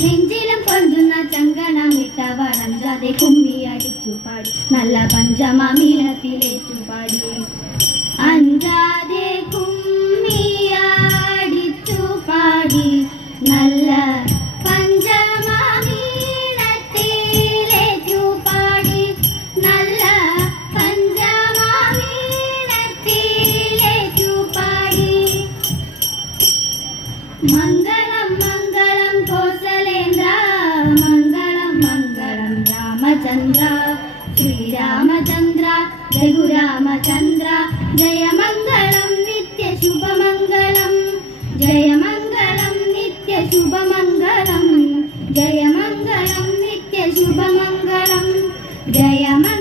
നെഞ്ചിലും കൊഞ്ചുന്ന ചങ്കണമിട്ടവർ അഞ്ചാതെ കുമ്മി അടിച്ചു പാടി നല്ല പഞ്ചമീനത്തിലേറ്റു പാടി അഞ്ചാതെ കുമ്മി അടിച്ചു പാടി നല്ല പഞ്ചമീനത്തിലേറ്റു പാടി നല്ല പഞ്ചമീനത്തിലേറ്റു പാടി മംഗളം മംഗളം കോസലേന്ദ്ര മംഗളം മംഗളം രാമചന്ദ്ര ശ്രീരാമചന്ദ്ര രഘുരാമചന്ദ്ര ജയമംഗളം നിത്യ ശുഭമംഗളം ജയമംഗളം നിത്യ ശുഭമംഗളം ജയമംഗളം നിത്യ ശുഭമംഗളം ജയമംഗളം